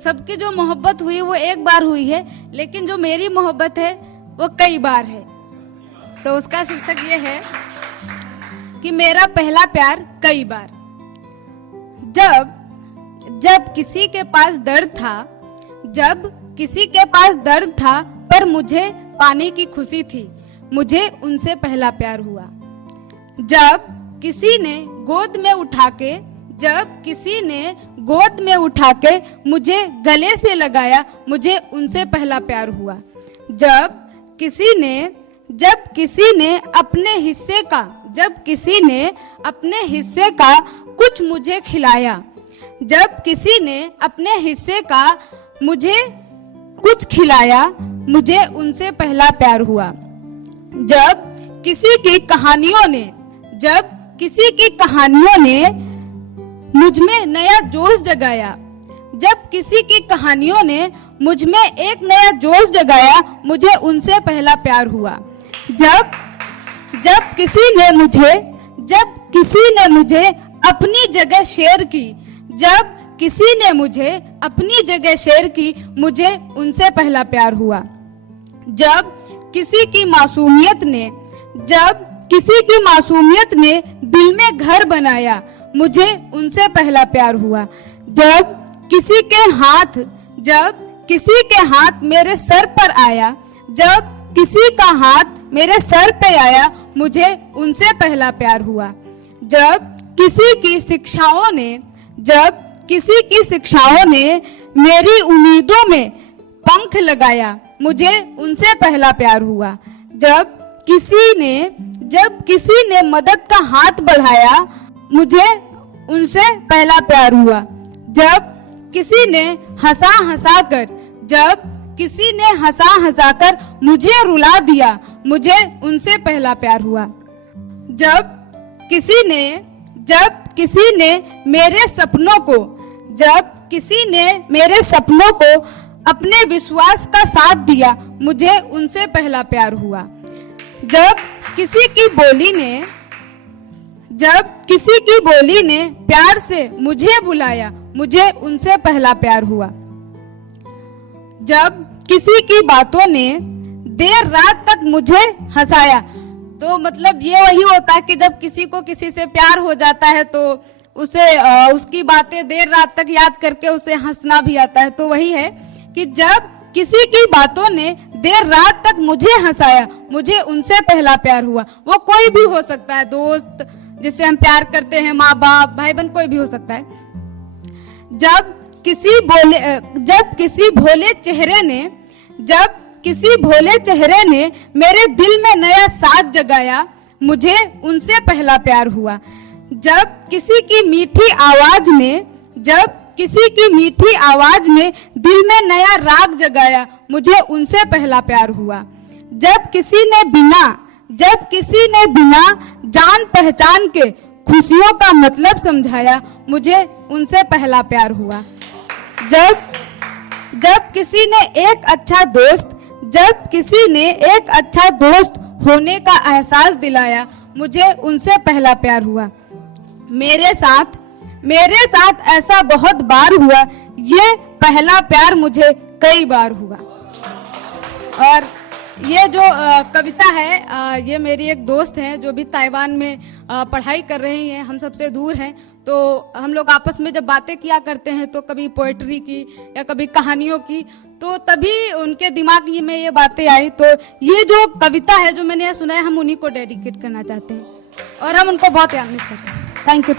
सबकी जो मोहब्बत हुई वो एक बार हुई है, लेकिन जो मेरी मोहब्बत है वो कई बार है। तो उसका शीर्षक ये है कि मेरा पहला प्यार कई बार। जब किसी के पास दर्द था, जब किसी के पास दर्द था पर मुझे पाने की खुशी थी, मुझे उनसे पहला प्यार हुआ। जब किसी ने गोद में उठा के, जब किसी ने गोद में उठा के मुझे गले से लगाया, मुझे उनसे पहला प्यार हुआ। जब किसी ने अपने हिस्से का, जब किसी ने अपने हिस्से का कुछ मुझे खिलाया, जब किसी ने अपने हिस्से का मुझे कुछ खिलाया, मुझे उनसे पहला प्यार हुआ। जब किसी की कहानियों ने, जब किसी की कहानियों ने मुझ में नया जोश जगाया, जब किसी की कहानियों ने मुझ में एक नया जोश जगाया, मुझे उनसे पहला प्यार हुआ। जब किसी ने मुझे अपनी जगह शेयर की, जब किसी ने मुझे अपनी जगह शेयर की, मुझे उनसे पहला प्यार हुआ। जब किसी की मासूमियत ने दिल में घर बनाया, मुझे उनसे पहला प्यार हुआ। जब किसी के हाथ मेरे सर पर आया, जब किसी का हाथ मेरे सर पे आया, मुझे उनसे पहला प्यार हुआ। जब किसी की शिक्षाओं ने मेरी उम्मीदों में पंख लगाया, मुझे उनसे पहला प्यार हुआ। जब किसी ने मदद का हाथ बढ़ाया, मुझे उनसे पहला प्यार हुआ। जब किसी ने हंसा कर मुझे रुला दिया, मुझे उनसे पहला प्यार हुआ। जब किसी ने मेरे सपनों को अपने विश्वास का साथ दिया, मुझे उनसे पहला प्यार हुआ। जब किसी की बोली ने प्यार से मुझे बुलाया, मुझे उनसे पहला प्यार हुआ। जब किसी की बातों ने देर रात तक मुझे हंसाया, तो मतलब ये वही होता है कि जब किसी को किसी से प्यार हो जाता है तो उसे उसकी बातें देर रात तक याद करके उसे हंसना भी आता है। तो वही है कि जब किसी की बातों ने देर रात तक मुझे हंसाया, मुझे उनसे पहला प्यार हुआ। वो कोई भी हो सकता है, दोस्त जिससे हम प्यार करते हैं, माँ बाप, भाई बहन, कोई भी हो सकता है। जब किसी भोले चेहरे ने मेरे दिल में नया साथ जगाया, मुझे उनसे पहला प्यार हुआ। जब किसी की मीठी आवाज ने दिल में नया राग जगाया, मुझे उनसे पहला प्यार हुआ। जब किसी ने बिना जान पहचान के खुशियों का मतलब समझाया, मुझे उनसे पहला प्यार हुआ। जब किसी ने एक अच्छा दोस्त होने का एहसास दिलाया, मुझे उनसे पहला प्यार हुआ। मेरे साथ ऐसा बहुत बार हुआ, ये पहला प्यार मुझे कई बार हुआ। और ये जो कविता है, ये मेरी एक दोस्त है जो भी ताइवान में पढ़ाई कर रही हैं, हम सबसे दूर हैं। तो हम लोग आपस में जब बातें किया करते हैं तो कभी पोएट्री की या कभी कहानियों की, तो तभी उनके दिमाग में ये बातें आई। तो ये जो कविता है जो मैंने सुना है, हम उन्हीं को डेडिकेट करना चाहते हैं और हम उनको बहुत याद करते हैं। Thank you.